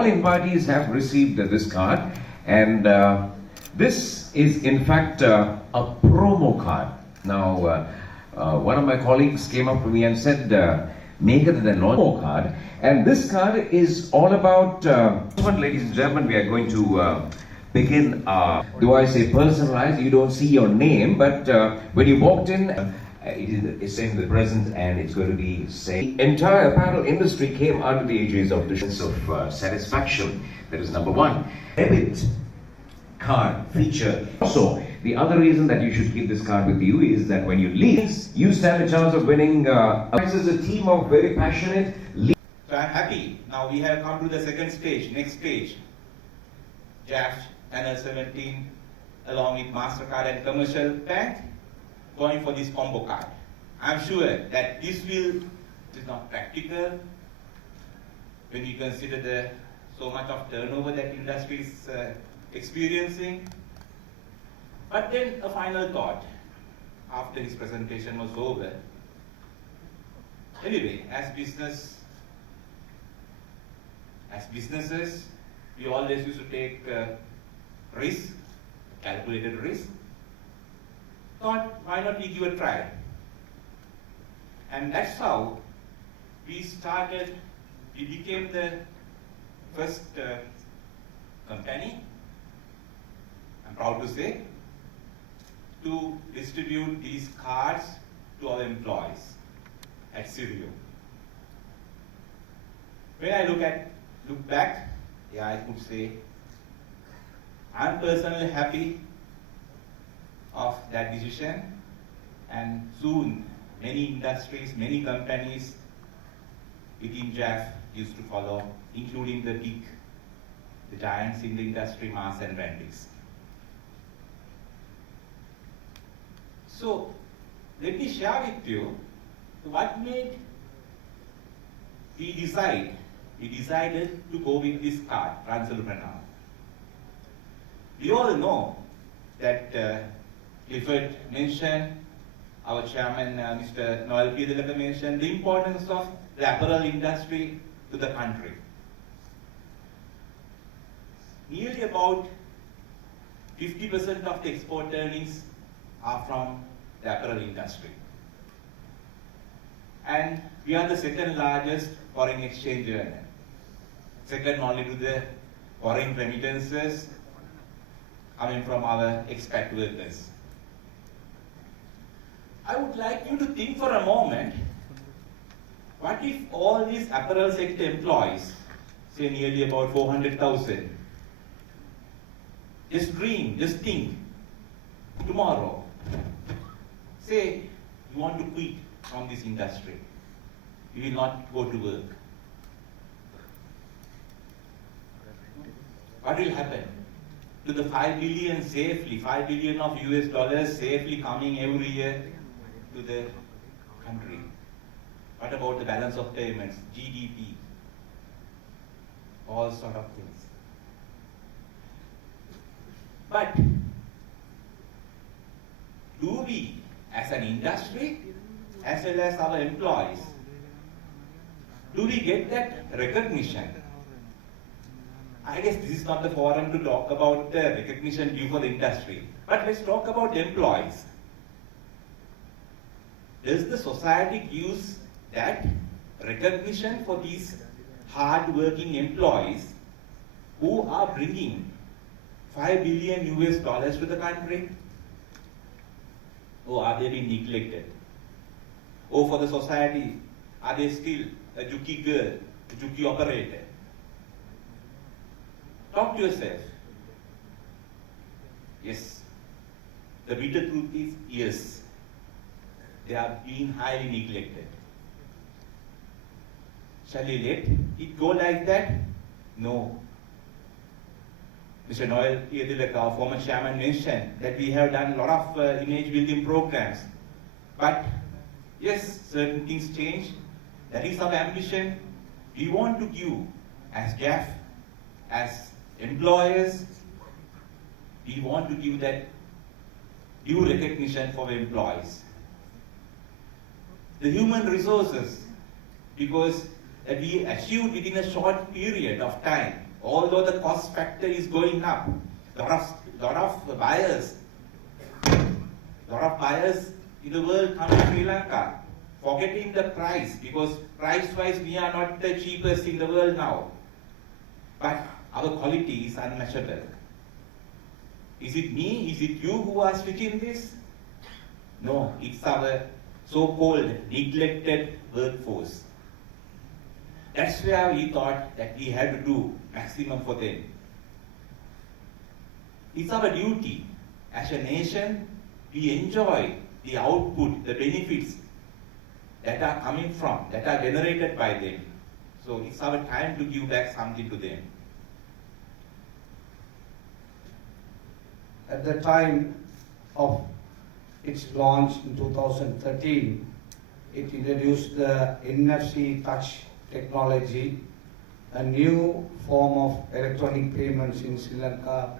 all invitees have received this card, and this is in fact a promo card. Now, one of my colleagues came up to me and said, make it a promo card, and this card is all about, ladies and gentlemen, we are going to begin, do I say personalized? You don't see your name, but when you walked in, it's saying the present, and it's going to be saying the entire apparel industry came under the aegis of the sense of satisfaction. That is number one. Debit card feature. Also, the other reason that you should keep this card with you is that when you leave, you stand a chance of winning. This is a team of very passionate. So I'm happy. Now we have come to the second stage, next stage. JAF Channel 17 along with MasterCard and Commercial Bank going for this combo card. I'm sure that this is not practical when you consider so much of turnover that industry is experiencing. But then a final thought after his presentation was over. Anyway, as businesses, we always used to take risk, calculated risk. Thought, why not we give a try? And that's how we became the first company, I'm proud to say, to distribute these cards to our employees at Sirio. When I look back, yeah, I could say, I'm personally happy of that decision, and soon many industries, many companies within JAF used to follow, including the giants in the industry, Mars and Brandix. So let me share with you what made we decided to go with this card, ransalu. We all know that Clifford mentioned, our chairman, Mr. Noel P. mentioned the importance of the apparel industry to the country. Nearly about 50% of the export earnings are from the apparel industry. And we are the second largest foreign exchange earner. Second only to the foreign remittances coming from our expat workers. I would like you to think for a moment, what if all these apparel sector employees, say nearly about 400,000, just dream, just think, tomorrow, say you want to quit from this industry, you will not go to work. What will happen to the 5 billion safely, 5 billion of US dollars safely coming every year to the country? What about the balance of payments, GDP, all sort of things? But do we, as an industry, as well as our employees, do we get that recognition? I guess this is not the forum to talk about the recognition due for the industry, but let's talk about the employees. Does the society use that recognition for these hard-working employees who are bringing 5 billion US dollars to the country? Or are they being neglected? Or for the society, are they still a juki girl, a juki operator? Talk to yourself. Yes. The bitter truth is yes. They are being highly neglected. Shall we let it go like that? No. Mr. Noel P. our former chairman, mentioned that we have done a lot of image building programs. But yes, certain things change. That is our ambition. We want to give, as JAF, as employers, we want to give that due recognition for the employees. The human resources, because that we achieved within a short period of time, although the cost factor is going up, lot of buyers in the world come to Sri Lanka, forgetting the price, because price-wise we are not the cheapest in the world now. But our quality is unmeasurable. Is it me? Is it you who are switching this? No, it's our so-called neglected workforce. That's where we thought that we had to do maximum for them. It's our duty. As a nation, we enjoy the output, the benefits that are coming from, that are generated by them. So it's our time to give back something to them. At the time of its launch in 2013, it introduced the NFC touch technology, a new form of electronic payments in Sri Lanka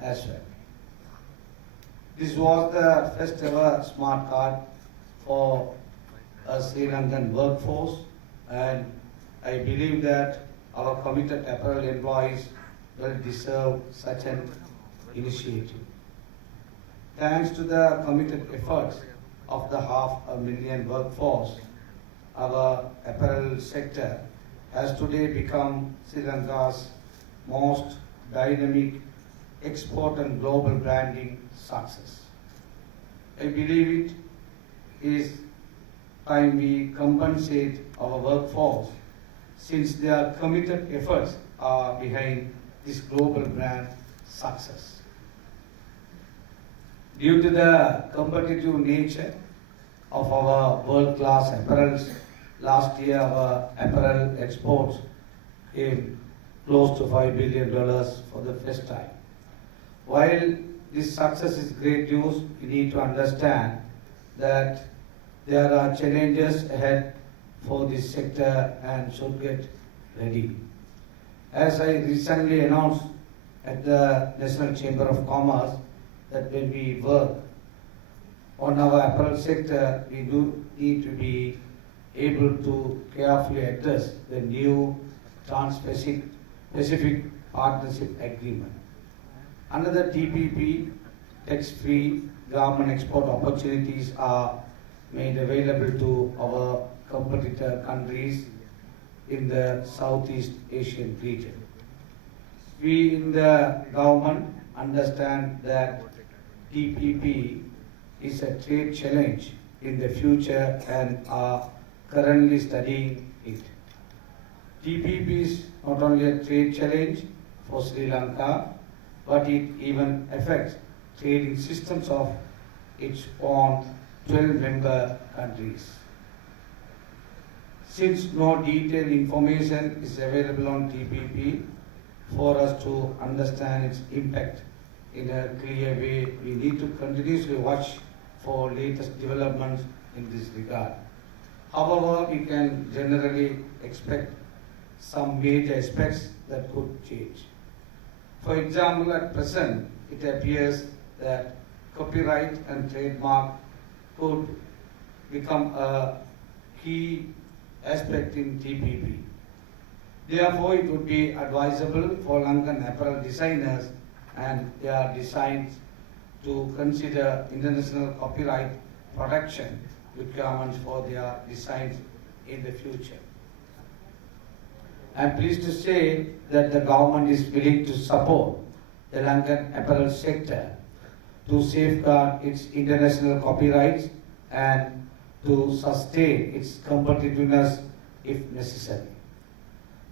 as well. This was the first ever smart card for a Sri Lankan workforce, and I believe that our committed apparel employees will deserve such an initiative. Thanks to the committed efforts of the 500,000 workforce, our apparel sector has today become Sri Lanka's most dynamic export and global branding success. I believe it is time we compensate our workforce, since their committed efforts are behind this global brand success. Due to the competitive nature of our world-class apparels, last year our apparel exports came close to $5 billion for the first time. While this success is great news, we need to understand that there are challenges ahead for this sector and should get ready. As I recently announced at the National Chamber of Commerce, that when we work on our apparel sector, we do need to be able to carefully address the new Trans-Pacific Partnership Agreement. Under the TPP, tax-free garment export opportunities are made available to our competitor countries in the Southeast Asian region. We in the government understand that TPP is a trade challenge in the future and are currently studying it. TPP is not only a trade challenge for Sri Lanka, but it even affects trading systems of its own 12 member countries. Since no detailed information is available on TPP, for us to understand its impact in a clear way, we need to continuously watch for latest developments in this regard. However, we can generally expect some major aspects that could change. For example, at present, it appears that copyright and trademark could become a key aspect in TPP. Therefore, it would be advisable for Lankan apparel designers and their designs to consider international copyright protection requirements for their designs in the future. I am pleased to say that the government is willing to support the Lankan apparel sector to safeguard its international copyrights and to sustain its competitiveness if necessary.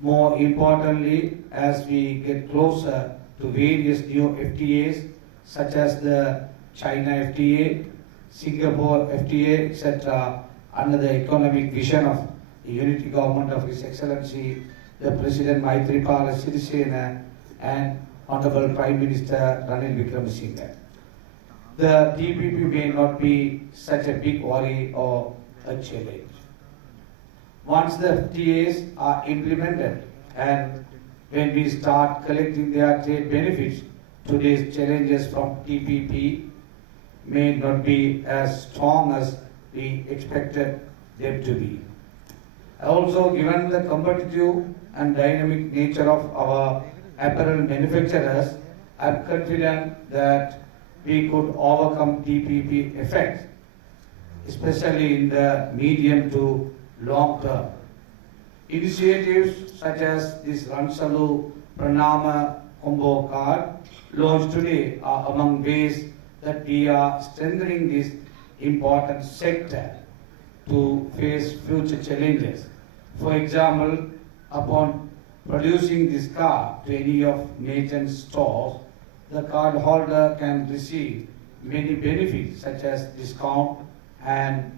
More importantly, as we get closer to various new FTAs, such as the China FTA, Singapore FTA, etc., under the economic vision of the unity government of His Excellency, the President Maithripala Sirisena and Honorable Prime Minister Ranil Wickremesinghe. The TPP may not be such a big worry or a challenge. Once the FTAs are implemented and when we start collecting their trade benefits, today's challenges from TPP may not be as strong as we expected them to be. Also, given the competitive and dynamic nature of our apparel manufacturers, I'm confident that we could overcome TPP effects, especially in the medium to long term. Initiatives such as this ransalu Pranama combo card launched today are among ways that we are strengthening this important sector to face future challenges. For example, upon producing this card to any of Nathan's stores, the card holder can receive many benefits such as discount and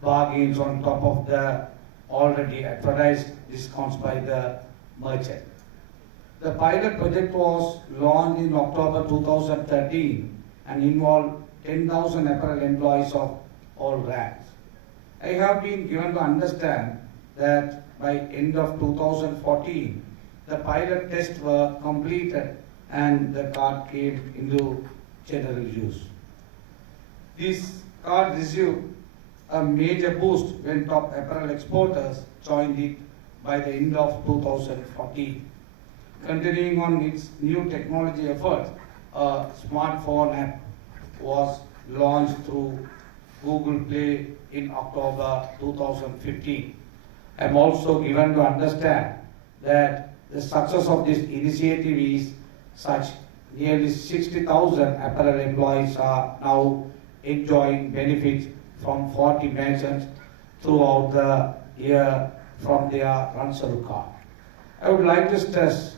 bargains on top of the already advertised discounts by the merchant. The pilot project was launched in October 2013 and involved 10,000 apparel employees of all ranks. I have been given to understand that by end of 2014, the pilot tests were completed and the card came into general use. This card received a major boost when top apparel exporters joined it by the end of 2014. Continuing on its new technology efforts, a smartphone app was launched through Google Play in October 2015. I am also given to understand that the success of this initiative is such nearly 60,000 apparel employees are now enjoying benefits from 40 merchants throughout the year from their ransalu card. I would like to stress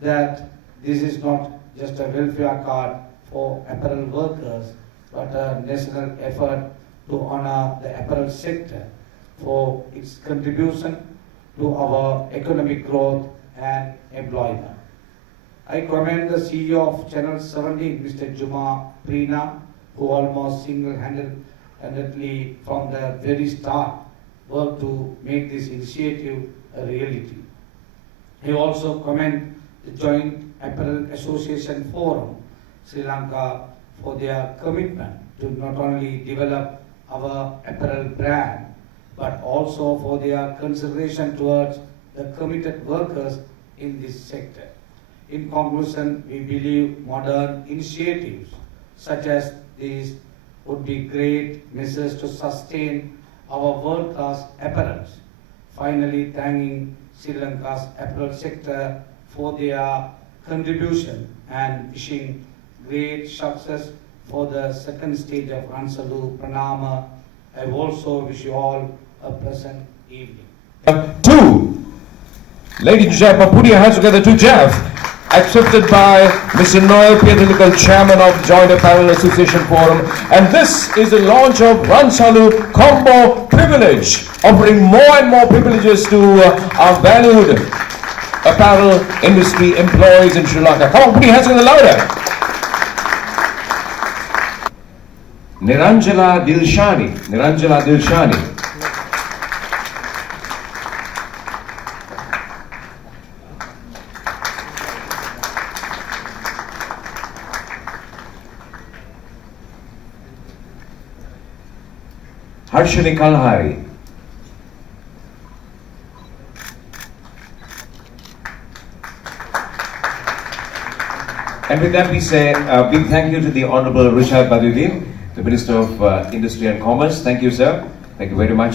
that this is not just a welfare card for apparel workers, but a national effort to honor the apparel sector for its contribution to our economic growth and employment. I commend the CEO of Channel 17, Mr. Juma Preena, who almost single-handedly from the very start worked to make this initiative a reality. I also commend the Joint Apparel Association Forum, Sri Lanka, for their commitment to not only develop our apparel brand, but also for their consideration towards the committed workers in this sector. In conclusion, we believe modern initiatives such as these would be great measures to sustain our world-class apparels. Finally, thanking Sri Lanka's apparel sector for their contribution and wishing great success for the second stage of ransalu Pranama. I also wish you all a pleasant evening. Two. Ladies and gentlemen, put your hands together to Jeff. Accepted by Mr. Noel Pietanical, Chairman of Joint Apparel Association Forum. And this is the launch of ransalu Combo Privilege, offering more and more privileges to our valued apparel industry employees in Sri Lanka. Come on, put your hands together louder. Niranjala Dilshani. Harshini Kalhari. And with that we say a big thank you to the Honorable Richard Badruddin, the Minister of Industry and Commerce. Thank you, sir. Thank you very much.